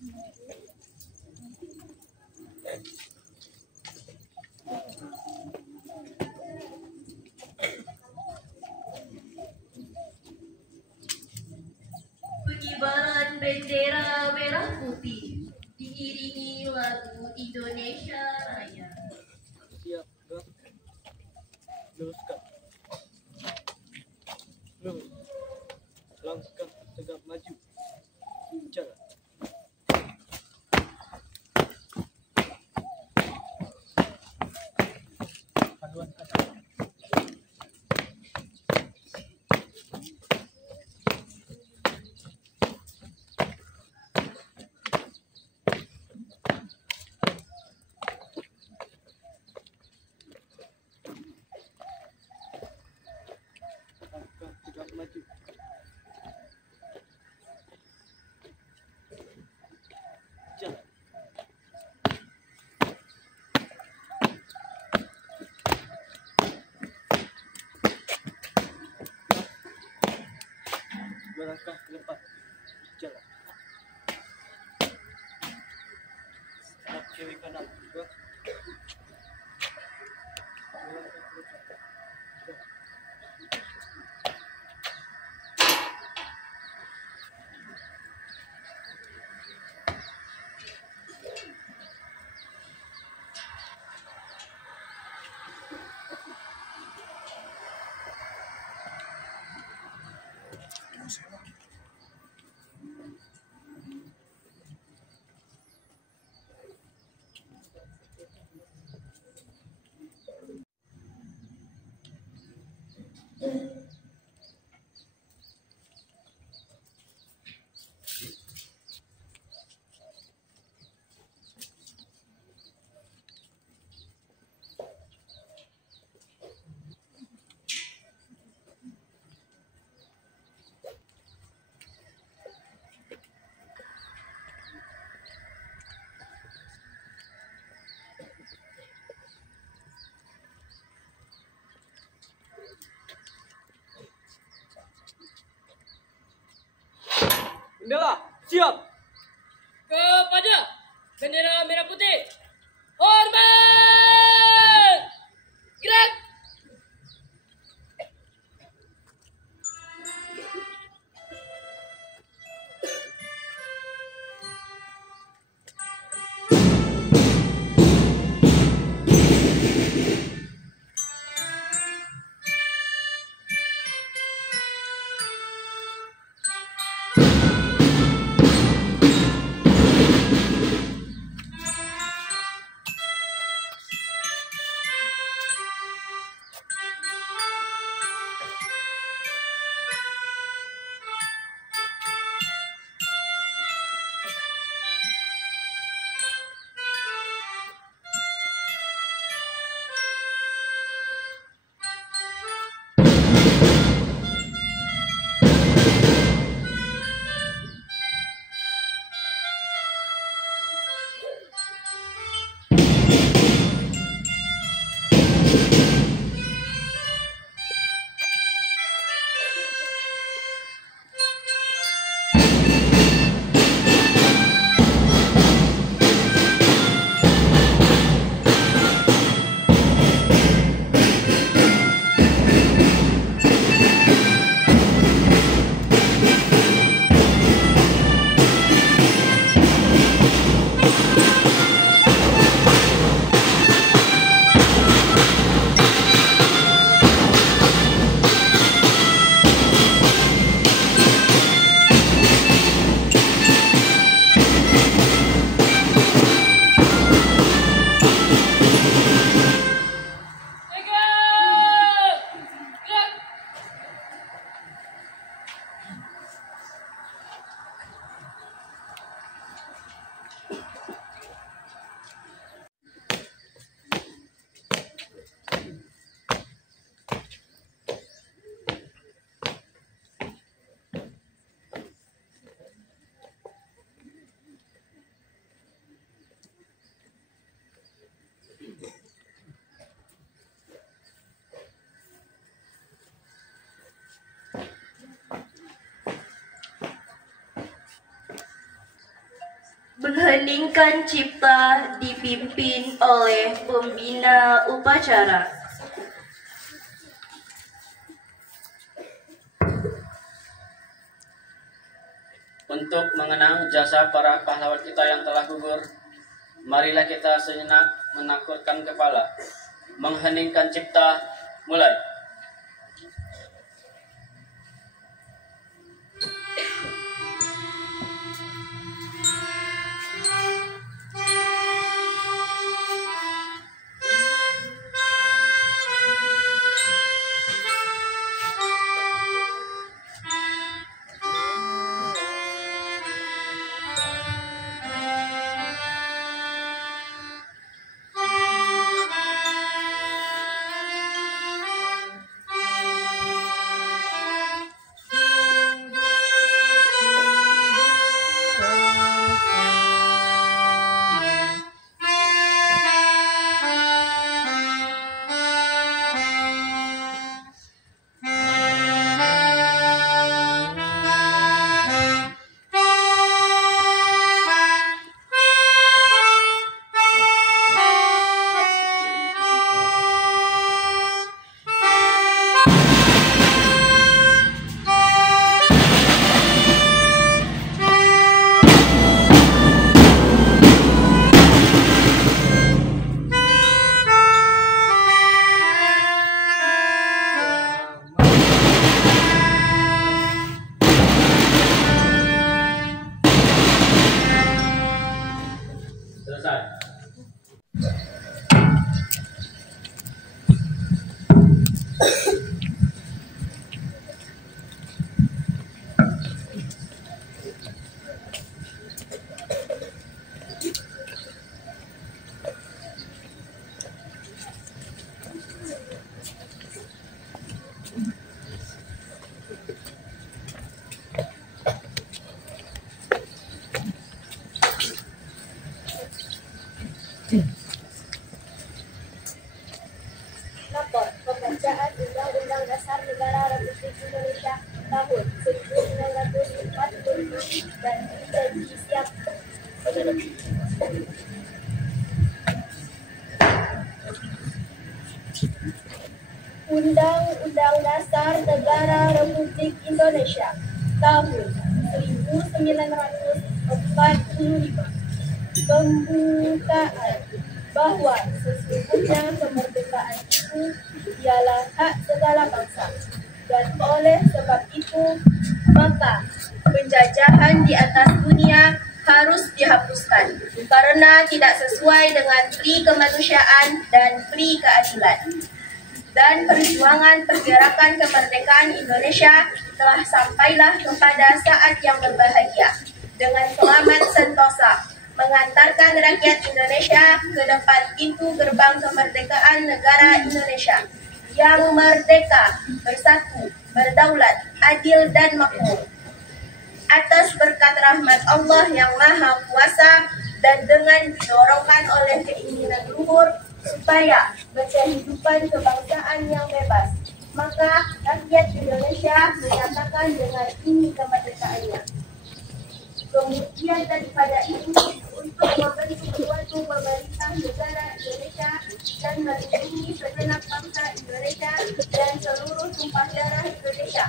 Pengibaran bendera merah putih diiringi lagu Indonesia Raya. Siap, gerak. Luruskan. Lurus. Langkah tegap maju. Jalan. Haluan kaki. Langkah tegap maju. Jalan. Dua langkah ke depan. Jalan. Stop kiri kanan. Dua. Dua langkah ke depan. Jalan. Bendera, siap. Kepada bendera merah putih, hormat! Gerak! Mengheningkan cipta dipimpin oleh pembina upacara. Untuk mengenang jasa para pahlawan kita yang telah gugur, marilah kita sejenak menakutkan kepala, mengheningkan cipta, mulai. Selesai. Lapor Pembacaan Undang-Undang Dasar Negara Republik Indonesia tahun 1945 dan dijanji siap. Undang-Undang Dasar Negara Republik Indonesia tahun 1945. Pembukaan bahwa sesungguhnya kemerdekaan itu ialah hak segala bangsa, dan oleh sebab itu maka penjajahan di atas dunia harus dihapuskan karena tidak sesuai dengan pri kemanusiaan dan pri keadilan. Dan perjuangan pergerakan kemerdekaan Indonesia telah sampailah kepada saat yang berbahagia dengan selamat sentosa, mengantarkan rakyat Indonesia ke depan pintu gerbang kemerdekaan negara Indonesia yang merdeka, bersatu, berdaulat, adil dan makmur. Atas berkat rahmat Allah yang Maha Kuasa dan dengan didorongkan oleh keinginan luhur supaya berkehidupan kebangsaan yang bebas, maka rakyat Indonesia menyatakan dengan ini kemerdekaannya. Kemudian daripada itu, untuk membentuk suatu pemerintah negara Indonesia dan melindungi segenap bangsa Indonesia dan seluruh tumpah darah Indonesia,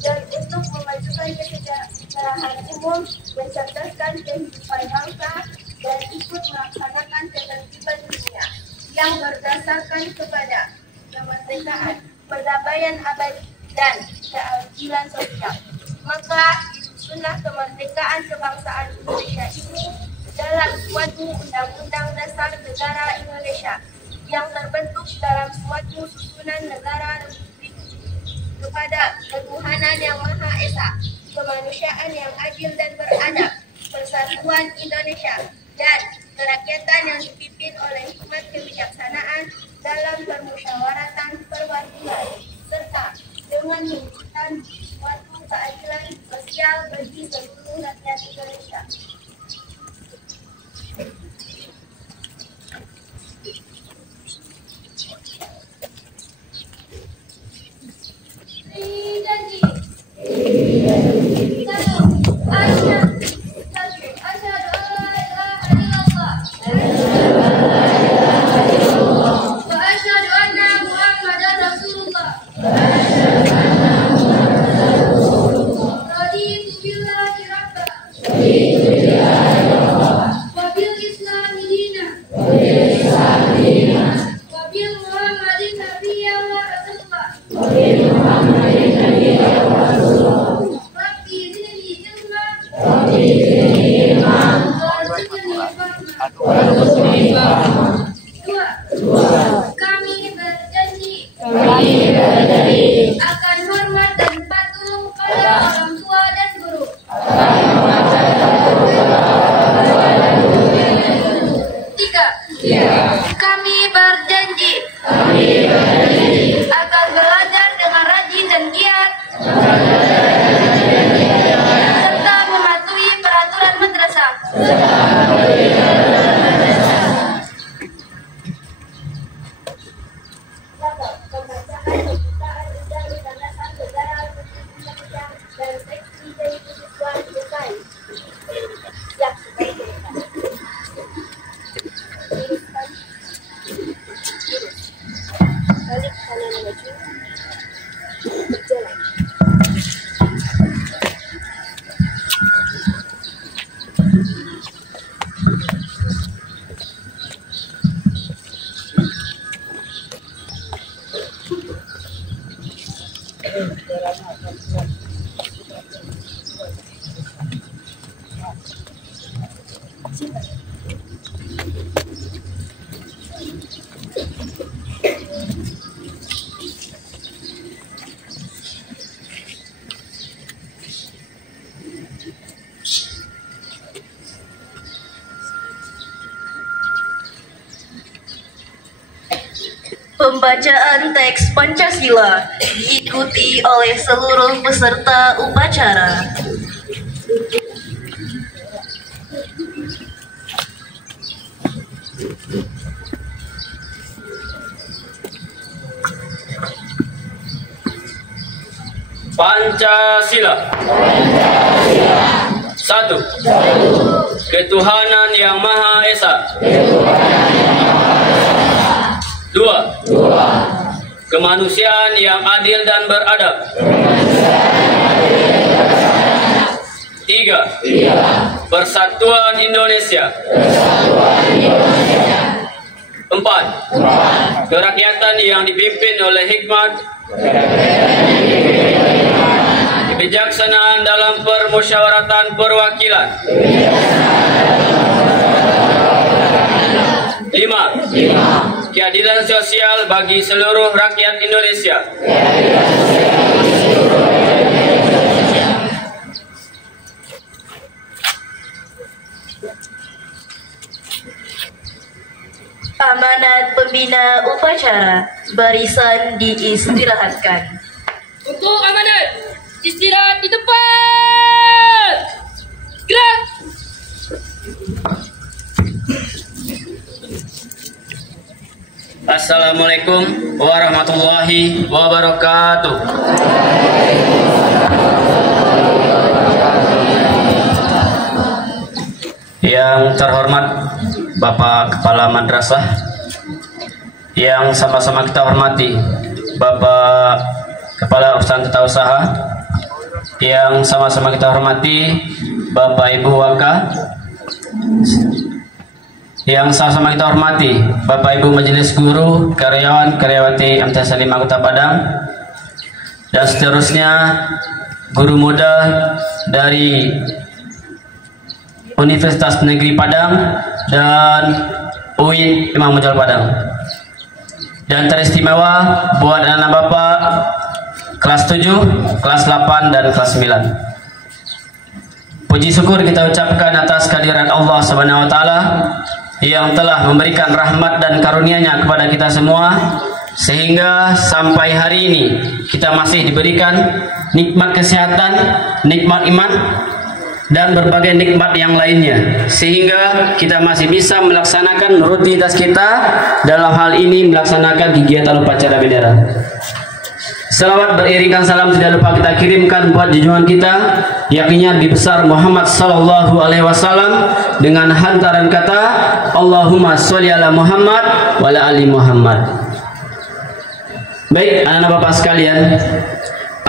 dan untuk memajukan kesejahteraan umum, mencerdaskan kehidupan bangsa, dan ikut melaksanakan ketertiban dunia yang berdasarkan kepada kemerdekaan, perdamaian abadi, dan keadilan sosial. Maka disusunlah kemerdekaan kebangsaan Indonesia ini dalam suatu Undang-Undang Dasar Negara Indonesia yang terbentuk dalam suatu susunan negara republik kepada ketuhanan yang Maha Esa, kemanusiaan yang adil dan beradab, persatuan Indonesia, dan kerakyatan yang dipimpin oleh hikmat kebijaksanaan dalam permusyawaratan perwakilan, serta dengan mewujudkan suatu keadilan sosial bagi seluruh rakyat Indonesia. Janji. Satu. Asyhadu an la Pembacaan teks Pancasila diikuti oleh seluruh peserta upacara. Pancasila. Satu. Ketuhanan Yang Maha Esa. Dua. Kemanusiaan yang adil dan beradab. Tiga. Persatuan Indonesia. Empat. Kerakyatan yang dipimpin oleh hikmat, kebijaksanaan dalam permusyawaratan perwakilan. 5. Keadilan sosial bagi seluruh rakyat Indonesia. Amanat pembina upacara, barisan diistirahatkan. Untuk amanat, istirahat di tempat. Gerak. Assalamualaikum warahmatullahi wabarakatuh. Yang terhormat Bapak Kepala Madrasah, yang sama-sama kita hormati Bapak Kepala Urusan Tata Usaha, yang sama-sama kita hormati Bapak Ibu Waka, yang sama-sama kita hormati Bapak Ibu Majelis Guru, karyawan, karyawati MTS 5 Kota Padang, dan seterusnya guru muda dari Universitas Negeri Padang dan UIN Imam Bonjol Padang. Dan teristimewa buat anak Bapak kelas 7, kelas 8, dan kelas 9. Puji syukur kita ucapkan atas kehadiran Allah Subhanahu wa taala yang telah memberikan rahmat dan karunia-Nya kepada kita semua, sehingga sampai hari ini kita masih diberikan nikmat kesehatan, nikmat iman, dan berbagai nikmat yang lainnya, sehingga kita masih bisa melaksanakan rutinitas kita dalam hal ini melaksanakan kegiatan upacara bendera. Salawat beriringan salam tidak lupa kita kirimkan buat junjungan kita, yakni Nabi besar Muhammad sallallahu alaihi wasallam, dengan hantaran kata Allahumma sholli ala Muhammad wa ala ali Muhammad. Baik, anak-anak Bapak sekalian,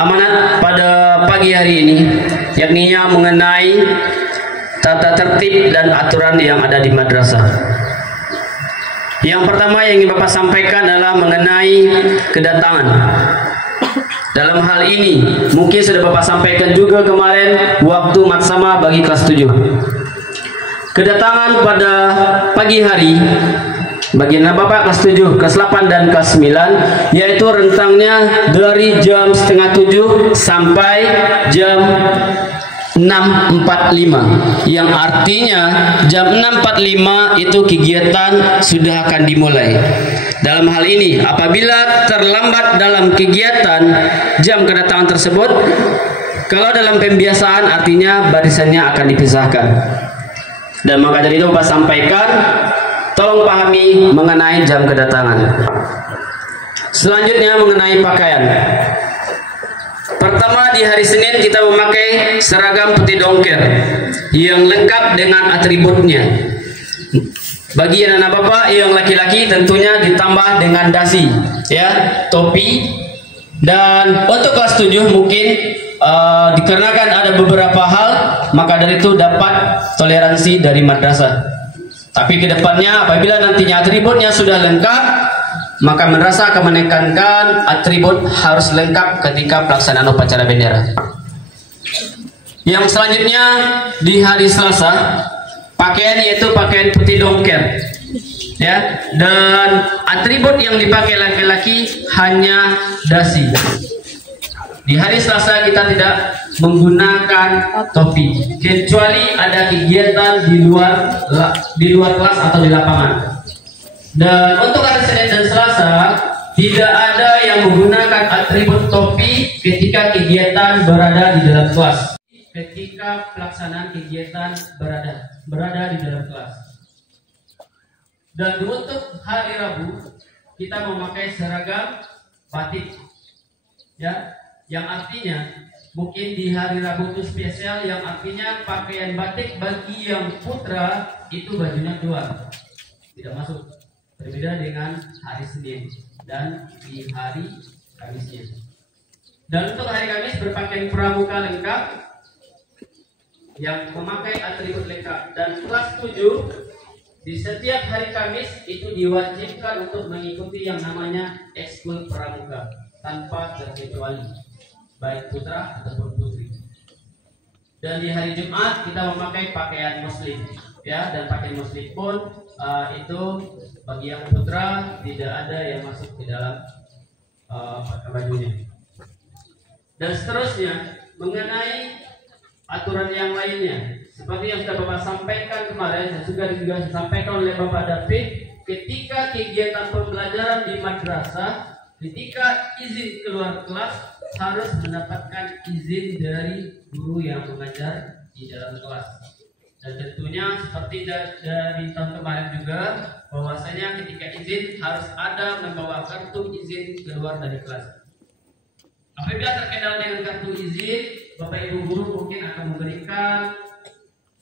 amanat pada pagi hari ini yakni mengenai tata tertib dan aturan yang ada di madrasah. Yang pertama yang ingin Bapak sampaikan adalah mengenai kedatangan. Dalam hal ini mungkin sudah Bapak sampaikan juga kemarin waktu matsama bagi kelas 7. Kedatangan pada pagi hari bagi anak Bapak kelas 7, kelas 8, dan kelas 9, yaitu rentangnya dari jam setengah 7 sampai jam 6.45, yang artinya jam 6.45 itu kegiatan sudah akan dimulai. Dalam hal ini, apabila terlambat dalam kegiatan jam kedatangan tersebut, kalau dalam pembiasaan artinya barisannya akan dipisahkan. Dan maka dari itu Bapak sampaikan, tolong pahami mengenai jam kedatangan. Selanjutnya mengenai pakaian. Pertama, di hari Senin kita memakai seragam putih dongker yang lengkap dengan atributnya. Bagi anak Bapak yang laki-laki tentunya ditambah dengan dasi, ya, topi. Dan untuk kelas 7 mungkin dikarenakan ada beberapa hal, maka dari itu dapat toleransi dari madrasah. Tapi kedepannya apabila nantinya atributnya sudah lengkap, maka madrasah akan menekankan atribut harus lengkap ketika pelaksanaan upacara bendera. Yang selanjutnya di hari Selasa pakaian yaitu pakaian putih dongker, ya. Dan atribut yang dipakai laki-laki hanya dasi. Di hari Selasa kita tidak menggunakan topi kecuali ada kegiatan di luar kelas atau di lapangan. Dan untuk hari Senin dan Selasa tidak ada yang menggunakan atribut topi ketika kegiatan berada di dalam kelas. Ketika pelaksanaan kegiatan berada di dalam kelas. Dan untuk hari Rabu kita memakai seragam batik, ya, yang artinya mungkin di hari Rabu itu spesial, yang artinya pakaian batik bagi yang putra itu bajunya keluar, tidak masuk, berbeda dengan hari Senin dan di hari Kamisnya. Dan untuk hari Kamis berpakaian pramuka lengkap yang memakai atribut lengkap. Dan kelas 7 di setiap hari Kamis itu diwajibkan untuk mengikuti yang namanya ekskul pramuka tanpa terkecuali, baik putra ataupun putri. Dan di hari Jumat kita memakai pakaian muslim, ya, dan pakaian muslim pun itu bagi yang putra tidak ada yang masuk di dalam bajunya. Dan seterusnya mengenai aturan yang lainnya, seperti yang sudah Bapak sampaikan kemarin dan juga disampaikan oleh Bapak David, ketika kegiatan pembelajaran di madrasah, ketika izin keluar kelas harus mendapatkan izin dari guru yang mengajar di dalam kelas. Dan tentunya seperti dari tahun kemarin juga, bahwasanya ketika izin harus ada membawa kartu izin keluar dari kelas. Apabila terkendala dengan kartu izin, Bapak Ibu guru mungkin akan memberikan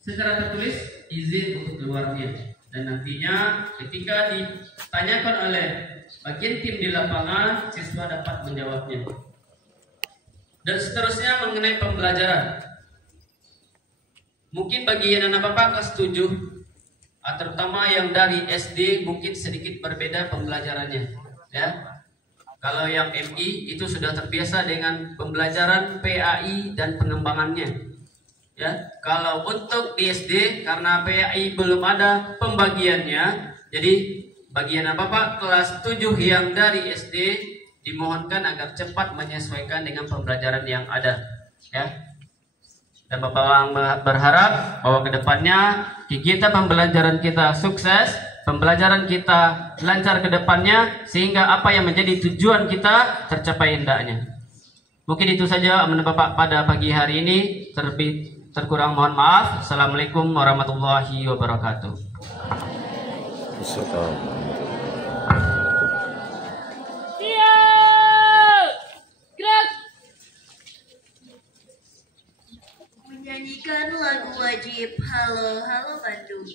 secara tertulis izin untuk keluarnya. Dan nantinya ketika ditanyakan oleh bagian tim di lapangan, siswa dapat menjawabnya. Dan seterusnya mengenai pembelajaran. Mungkin bagi anak Bapak kelas 7, terutama yang dari SD, mungkin sedikit berbeda pembelajarannya, ya. Kalau yang MI itu sudah terbiasa dengan pembelajaran PAI dan pengembangannya, ya. Kalau untuk di SD karena PAI belum ada pembagiannya, jadi bagian Bapak kelas 7 yang dari SD dimohonkan agar cepat menyesuaikan dengan pembelajaran yang ada, ya. Dan Bapak berharap bahwa kedepannya kegiatan pembelajaran kita sukses, pembelajaran kita lancar ke depannya, sehingga apa yang menjadi tujuan kita tercapai hendaknya. Mungkin itu saja amanah Bapak pada pagi hari ini. Terkurang mohon maaf. Assalamualaikum warahmatullahi wabarakatuh. Menyanyikan lagu wajib Halo Halo Bandung.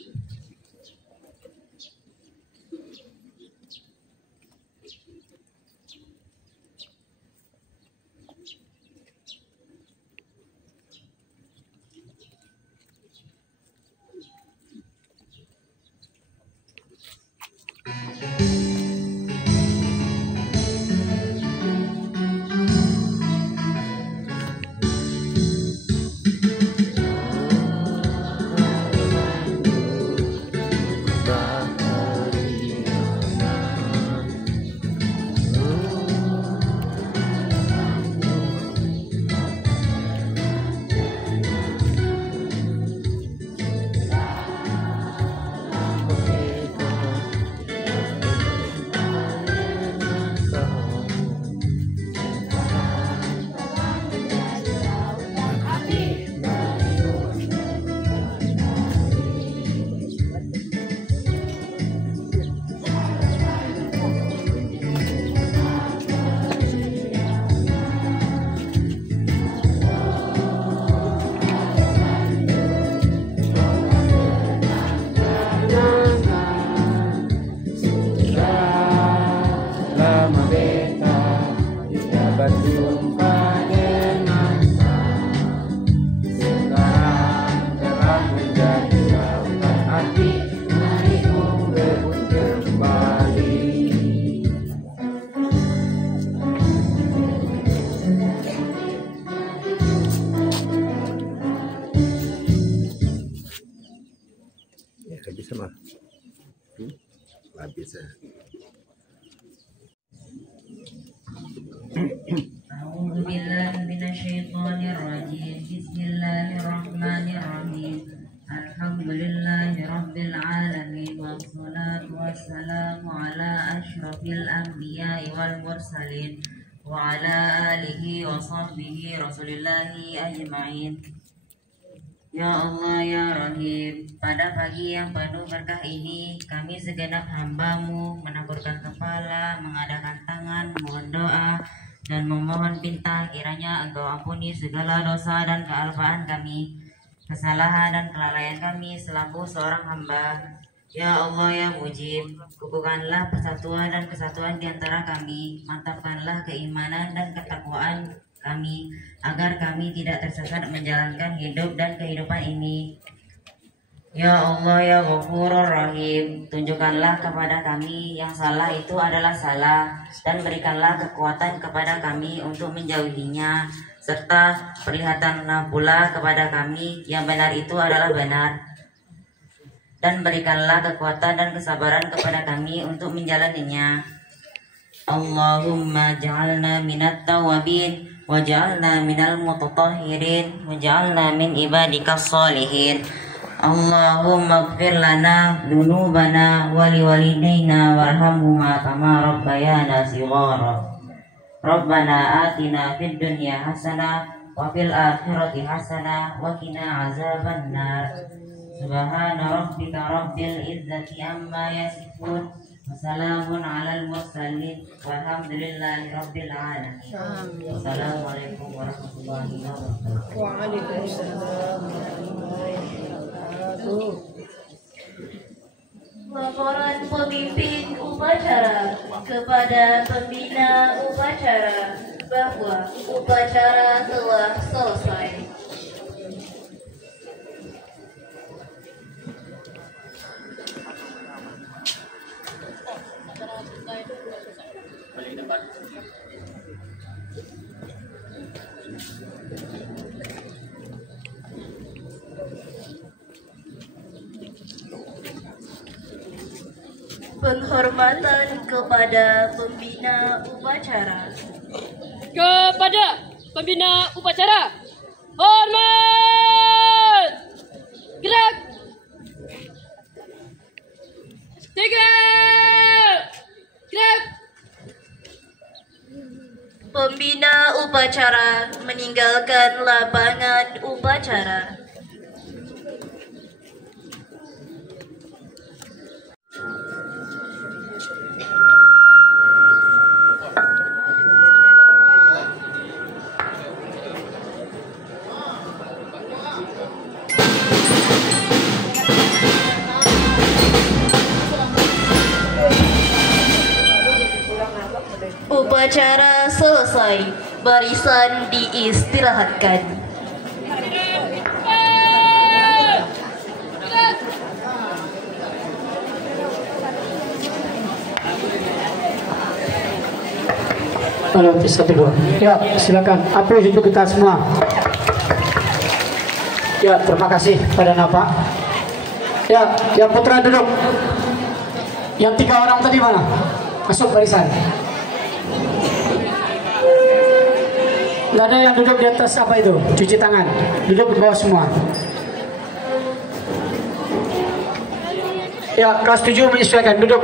lah. Habis ya. أعوذ بالله من الشيطان الرجيم بسم الله الرحمن الرحيم الحمد لله رب العالمين والصلاة والسلام على أشرف الأنبياء والمرسلين وعلى آله وصحبه رسول الله أجمعين. Ya Allah ya Rahim, pada pagi yang penuh berkah ini kami segenap hamba-Mu menaburkan kepala, mengadakan tangan, mohon doa dan memohon bintang kiranya Engkau ampuni segala dosa dan kealpaan kami, kesalahan dan kelalaian kami selaku seorang hamba. Ya Allah ya Mujib, kukuhkanlah persatuan dan kesatuan di antara kami, mantapkanlah keimanan dan ketakwaan kami agar kami tidak tersesat menjalankan hidup dan kehidupan ini. Ya Allah ya Ghafurur Rahim, tunjukkanlah kepada kami yang salah itu adalah salah dan berikanlah kekuatan kepada kami untuk menjauhinya, serta perlihatanlah pula kepada kami yang benar itu adalah benar, dan berikanlah kekuatan dan kesabaran kepada kami untuk menjalaninya. Allahumma ja'alna minat tawabin waj'alna minal mutatahhirin waj'alna min ibadikas salihin. Allahumma ighfir lana dzunubana wa liwalidayna warhamhuma kama rabbayana shighara. Rabbana atina fid dunya hasanah wa fil akhirati hasanah wa qina azabannar. Subhana rabbika rabbil izzati amma yasifun. Wassalamun alal mursalin walhamdulillahi rabbil alamin. Wassalamualaikum warahmatullahi wabarakatuh. Waalaikumsalam warahmatullahi wabarakatuh. Laporan pemimpin upacara kepada pembina upacara bahwa upacara telah selesai. Penghormatan kepada pembina upacara. Kepada pembina upacara, hormat. Gerak. 3. Gerak. Pembina upacara meninggalkan lapangan upacara. Upacara selesai, barisan diistirahatkan. Halo, 1, 2. Ya, silakan. Aplaus untuk kita semua. Ya, terima kasih pada Napa. Ya, yang putra duduk. Yang 3 orang tadi mana? Masuk barisan. Nggak ada yang duduk di atas apa itu? Cuci tangan. Duduk di bawah semua. Ya, kelas 7 menyesuaikan. Duduk.